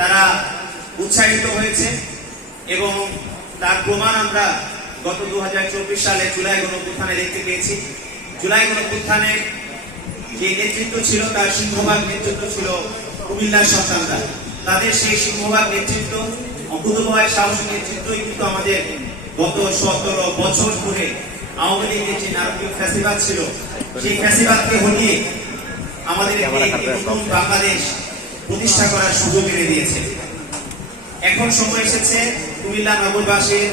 তারা উৎসাহিত হয়েছে এবং তার প্রমাণ আমরা গত 2024 সালে জুলাই গণঅভ্যুত্থানে দেখতে পেয়েছি। জুলাই গণঅভ্যুত্থানে যে নেতৃত্ব ছিল তার সিংহভাগ নেতৃত্ব ছিল কুমিল্লার সন্তানরা। তাদের সেই সিংহভাগ নেতৃত্ব, অকুতোভয় সাহসী নেতৃত্বই কিন্তু আমাদের গত 17 বছর ধরে আওয়ামী লীগের যে নারকীয় ফ্যাসিবাদ ছিল সেই ফ্যাসিবাদকে হটিয়ে আমাদের নতুন বাংলাদেশ প্রতিষ্ঠা করার সুযোগ এনে দিয়েছে। এখন সময় এসেছে কুমিল্লা নগরবাসীর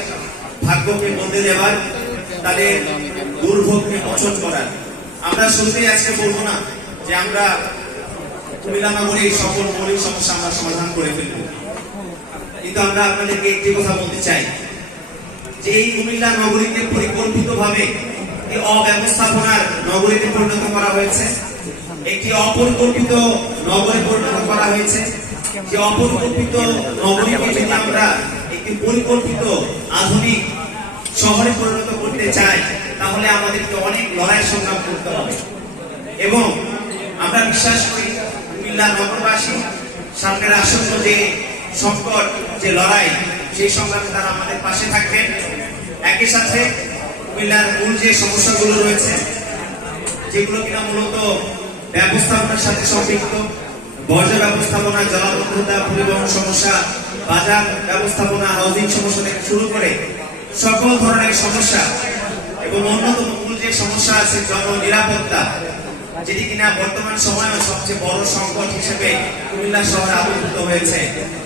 ভাগ্যকে বদলে দেওয়ার, তাদের দুর্ভোগকে মোচন করার। আমরা শুরুতেই আজকে বলবো না যে আমরা কুমিল্লা নগরীর সকল মৌলিক সমস্যা আমরা সমাধান করে ফেলবো, কিন্তু আমরা আপনাদেরকে একটি কথা বলতে চাই যে এই কুমিল্লা নগরীকে পরিকল্পিতভাবে অব্যবস্থাপনার নগরীতে পরিণত করা হয়েছে, একটি অপরিকল্পিত নগরে পরিণত করা হয়েছে। যে অপরিকল্পিত নগরীকে যদি আমরা একটি পরিকল্পিত আধুনিক শহরে পরিণত করতে চাই তাহলে আমাদেরকে অনেক লড়াই সংগ্রাম করতে হবে এবং আমরা বিশ্বাস করি কুমিল্লা নগরবাসী সামনের আসন্ন যে সংকট, যে লড়াই, সেই সংগ্রামে তারা আমাদের পাশে থাকবেন। একই সাথে কুমিল্লার মূল যে সমস্যাগুলো রয়েছে যেগুলো কিনা মূলত ব্যবস্থাপনার সাথে সম্পৃক্ত, বর্জ্য ব্যবস্থাপনা, জলাবদ্ধতা, পরিবহন সমস্যা, বাজার ব্যবস্থাপনা, হাউজিং সমস্যা থেকে শুরু করে সকল ধরনের সমস্যা এবং অন্যতম মূল যে সমস্যা আছে জননিরাপত্তা, যেটি কিনা বর্তমান সময়ে সবচেয়ে বড় সংকট হিসেবে কুমিল্লা শহরে আবির্ভূত হয়েছে,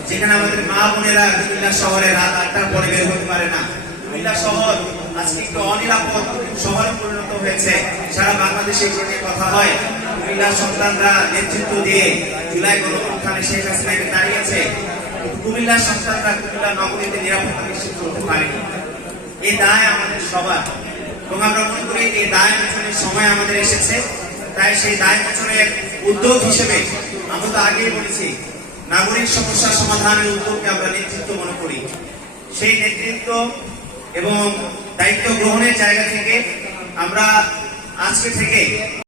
যেখানে আমাদের মা বোনেরা কুমিল্লা শহরে রাত 8টার পরে বের হতে পারে না। কুমিল্লা শহর আজকে একটু অনিরাপদ শহরে পরিণত হয়েছে। সারা বাংলাদেশে যে কথা হয় কুমিল্লার সন্তানরা নেতৃত্ব দিয়ে জুলাই গণঅভ্যুত্থানে শেখ হাসিনাকে দাঁড়িয়েছে, কুমিল্লার সন্তানরা কুমিল্লা নগরীতে নিরাপত্তা নিশ্চিত করতে পারেনি। এই দায় আমাদের সবার এবং আমরা মনে করি এই দায় মোচনের সময় আমাদের এসেছে। তাই সেই দায় মোচনের উদ্যোগ হিসেবে আমরা তো আগেই বলেছি নাগরিক সমস্যা সমাধানের উদ্যোগকে আমরা নেতৃত্ব মনে করি। সেই নেতৃত্ব এবং দায়িত্ব গ্রহণের জায়গা থেকে আমরা আজকে থেকে